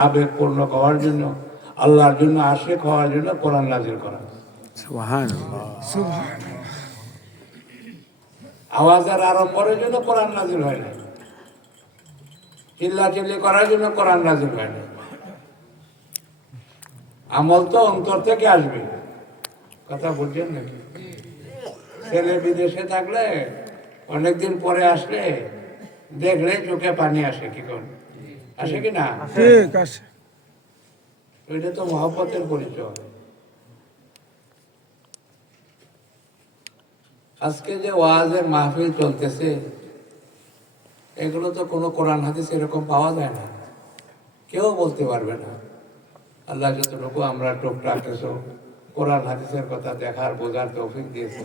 আবেগ পূর্ণ হওয়ার জন্য আল্লাহর জন্য আশেক হওয়ার জন্য কোরআন নাজির করা। আওয়াজের আরম্ভের জন্য কোরআন নাজির হয় না। চিল্লা চিল্লি করার জন্য কোরআন নাজির হয় না। আমল তো অন্তর থেকে আসবে। কথা বলছেন নাকি? ছেলে বিদেশে থাকলে অনেকদিন পরে আসলে দেখলে চোখে পানি আসে কি কোন আসে কি না? ঠিক আছে ওইটা তো মহব্বতের পরিচয়। আজকে যে ওয়াজের মাহফিল চলতেছে এগুলো তো কোনো কোরআন হাদিস এরকম পাওয়া যায় না। কেউ বলতে পারবে না। আল্লাহ যতটুকু আমরা টুকটাক কিছু কোরআন হাদিসের কথা দেখার বোঝার তৌফিক দিয়েছে।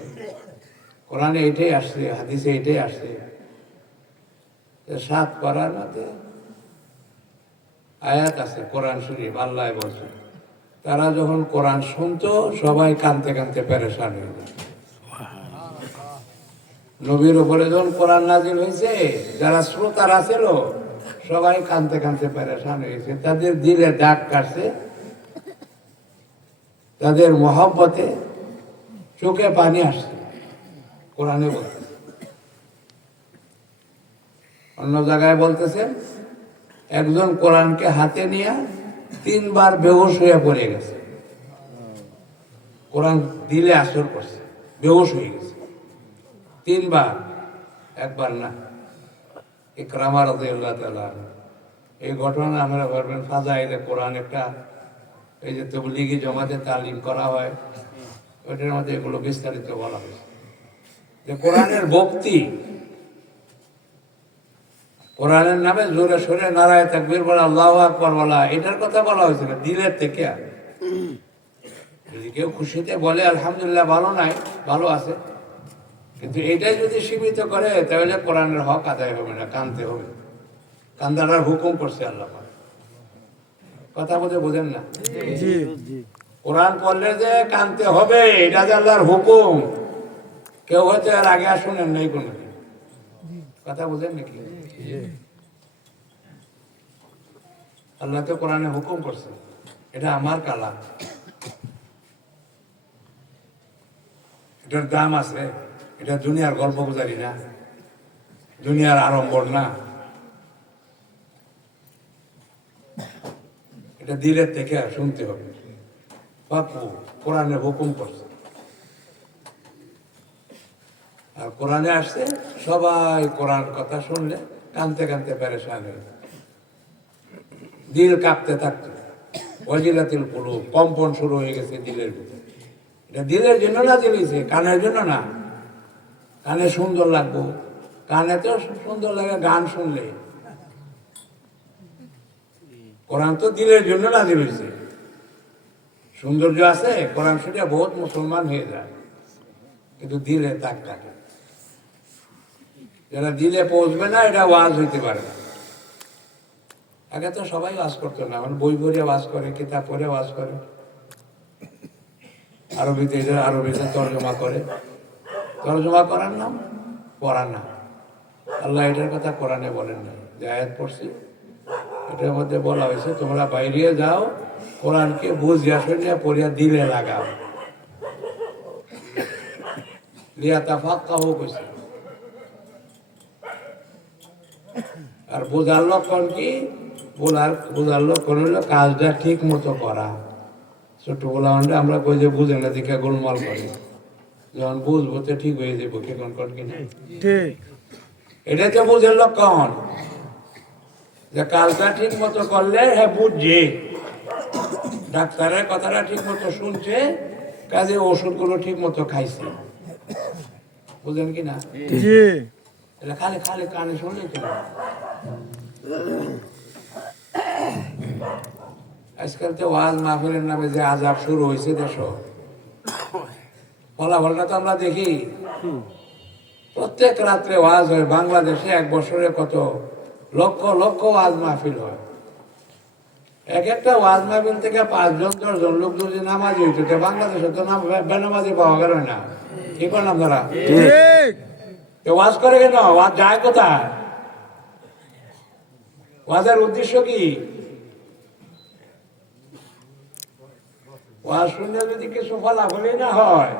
কোরআনে এটাই আসছে হাদিসে এটাই আসছে। সাত করার মধ্যে আয়াত আছে, কোরআন শরীফ, আল্লাহ বলছে, তারা যখন কোরআন শুনতো, সবাই কানতে কানতে পেরেশান হয়ে যেত নবীর উপরে যখন কোরআন নাজিল হয়েছে, যারা শ্রোতারা ছিল সবাই কানতে কানতে পেরেশান হয়েছে তাদের দিলে ডাক কাটছে, তাদের মহব্বতে চোখে পানি আসছে, কোরআনে বলছে। অন্য জায়গায় বলতেছেন একজন কোরআনকে হাতে নিয়ে তিনবার বেহুশ হয়ে পড়ে গেছে। কোরআন দিলে আসর করছে, বেহুশ হয়ে গেছে। তিনবার, একবার না। ইকরামার আল্লাহ এই ঘটনা আমরা ভাববেন, ফাজাইলে কোরআন একটা, এই যে তবলিগি জমাতে তালিম করা হয়, ওইটার মধ্যে এগুলো বিস্তারিত বলা হয়েছে। যে কোরআনের ভক্তি কোরআনের নামে জোরে সোরে নারায় তাকবীর বলা আল্লাহ আকবর বলা এটার কথা বলা হয়েছিল দিলের থেকে। যদি কেউ খুশিতে বলে আলহামদুলিল্লাহ ভালো নাই ভালো আছে। কিন্তু এটাই যদি সীমিত করে তাহলে কোরআনের হক আদায় হবে না কানতে হবে। কান্দার হুকুম করছে আল্লাহ কথা বলতে বোঝেন না? কোরআন পড়লে যে কানতে হবে এটা যে আল্লাহর হুকুম। কেউ হয়তো আর আগে আর শুনেন নাই কোনো কথা বুঝেন নাকি? আল্লাহ তো কোরআনে হুকুম করছে। এটা আমার কালা এটার দাম আছে। এটা দুনিয়ার গল্প গুজারি না। দুনিয়ার আড়ম্বর না। এটা দিলের থেকে শুনতে হবে। বাপু, কোরআনে হুকুম করছে। আর কোরআনে আসছে, সবাই কোরআন কথা শুনলে কানতে কানতে পেরেশান হয়ে। দিল কাঁপতে থাকতো। ওয়াজিলাতিল কুলু কম্পন শুরু হয়ে গেছে দিলের ভিতরে। এটা দিলের জন্য না দিলেছে কানের জন্য না। কানে সুন্দর লাগবো। কানে তো সুন্দর লাগে, গান শুনলে। কোরআন তো দিলের জন্য না দিলেছে সৌন্দর্য আছে, কোরআন সেটা বহুত মুসলমান হয়ে যায়। কিন্তু দিলে তাক থাকে। যারা দিলে পৌঁছবে না এটা ওয়াজ হইতে পারে না। আগে তো সবাই ওয়াজ করতো না মানে বই পড়ে ওয়াজ করে, কিতাব পড়ে ওয়াজ করে। আরবিতে আরবিতে তর্জমা করে। তর্জমা করার নাম? পড়ার নাম। আল্লাহ এটার কথা কোরআনে বলেন না যে আয়াত পড়ছি, এটার মধ্যে বলা হয়েছে, তোমরা বাইরে যাও, কোরআনকে বুঝিয়া শুনিয়া পড়িয়া দিলে লাগাও। লিয়া তাফাক কাহু কইছে। আর বোঝার লক্ষণ কি? বোঝার বোঝার লক্ষণ হলো কাজটা ঠিক মতো করা। ছোট বলা আমরা কই যে বুঝে না দেখে গোলমাল করে। যখন বুঝব তো ঠিক হয়ে যাব কে কোন কোন কিনা ঠিক। এটা তো বুঝের লক্ষণ। যে কাজটা ঠিক মতো করলে হ্যাঁ বুঝছে। ডাক্তারের কথাটা ঠিক মতো শুনছে কাজে ওষুধগুলো ঠিক মতো খাইছে। বুঝলেন কি না? এটা খালি খালি কানে শুনলে কি আজকাল তো ওয়াজ মাহফিলের নামে যে আজাব শুরু হয়েছে দেশ ফলাফলটা তো আমরা দেখি। প্রত্যেক রাত্রে ওয়াজ হয়। বাংলাদেশে এক বছরে কত? লক্ষ লক্ষ ওয়াজ মাহফিল হয়। এক একটা ওয়াজ মাহফিল থেকে পাঁচজন, দশজন লোক যদি নামাজি হইতো বাংলাদেশে তো নাম বেনামাজি পাওয়া গেল না। কি করলাম তারা? ওয়াজ করে কেন? ওয়াজ যায় কোথায়? ওয়াজের উদ্দেশ্য কি? ওয়াজ শুনে যদি কিছু ফলাফলই না হয়,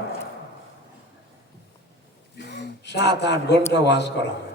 সাত আট ঘণ্টা ওয়াজ করা হয়।